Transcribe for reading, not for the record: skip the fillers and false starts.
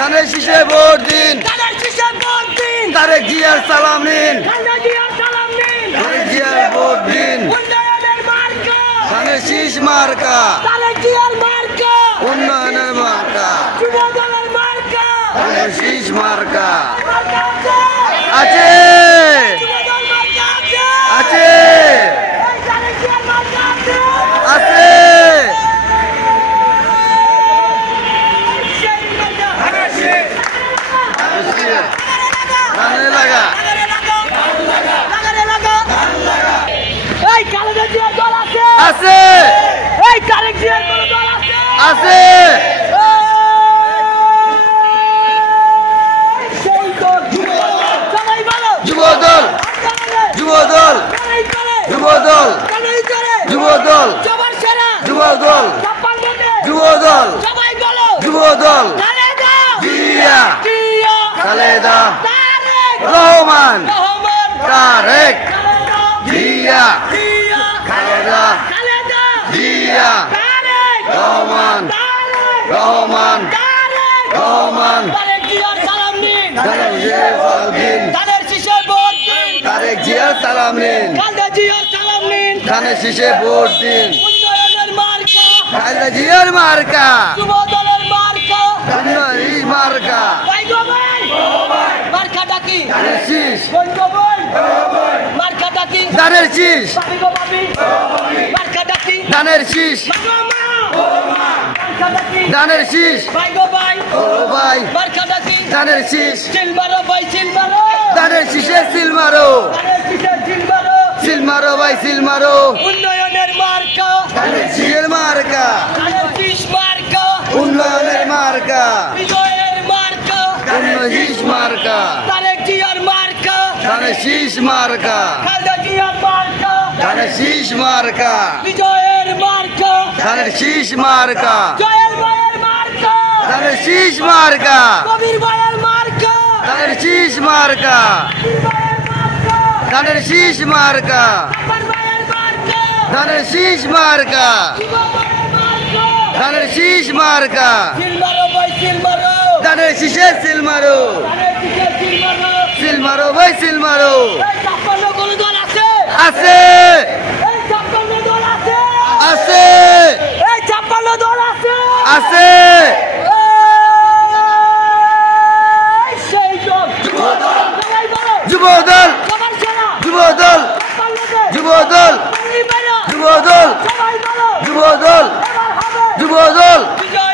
ধানের শীষে ভোট দিন, তারেক জিয়ার সালাম নিন, তারেক জিয়ার ভোট দিন, ধানের শীষ মার্কা, উন্নয়নের মার্কা, ধানের শীষ মার্কা আছে আছে আছে। আছে আছে যুবদল যুবদল যুবদল যুবদল যুবদল যুবদল যুবদল জিয়া খালেদা রহমান তারেক জিয়া খালেদা জিয়া রহমান রহমান রহমান তারেক জিয়ার সালাম নিন, তারেক জিয়ার সালাম নিন, ধানের শীষে ভোট দিন, খালেদা জিয়ার মার্কা, উন্নয়নের মার্কা, ধানের শীষ, ধানের শীষ, ধানের শীষ, ধানের শীষ, ভাই ধানের শীষ, ধানের শীষে সিল মারো, সিল মারো ভাই সিল মারো, উন্নয়নের মার্কা, ধানের শীষের মার্কা, উন্নয়নের মার্কা, বিজয়ের মার্কা, উন্নয়ন শীষ মার্কা, তারেক জিয়ার মার্কা, ধানের শীষ মার্কা, খালেদা জিয়ার মার্কা, ধানের শীষ মার্কা, বিজয়ের মার্কা, ধানের শীষ মার্কা, জয়েল ভাইয়ের মার্কা, ধানের শীষ মার্কা, কবির ভাইয়ের মার্কা, ধানের শীষ মার্কা, ধানের শীষ মার্কা, আমার ভাইয়ের মার্কা, ধানের শীষ মার্কা, যুব ভাইয়ের মার্কা, ধানের শীষ মার্কা, সিলমারো ভাই সিলমারো, ধানের শীষে সিল মারো, তারেক জিয়া সিলমারো, সিল মারো ভাই সিল মারো, এই 56 কোন দল আছে? আছে এই 56 দল আছে? আছে এই 56 দল আছে? আছে এই সেই দল। সবাই বলো, যুবদল সবার সেরা, যুবদল 56 তে, যুবদল সবাই বলো, যুবদল সবাই বলো, যুবদল এবার হবে যুবদল বিজয়।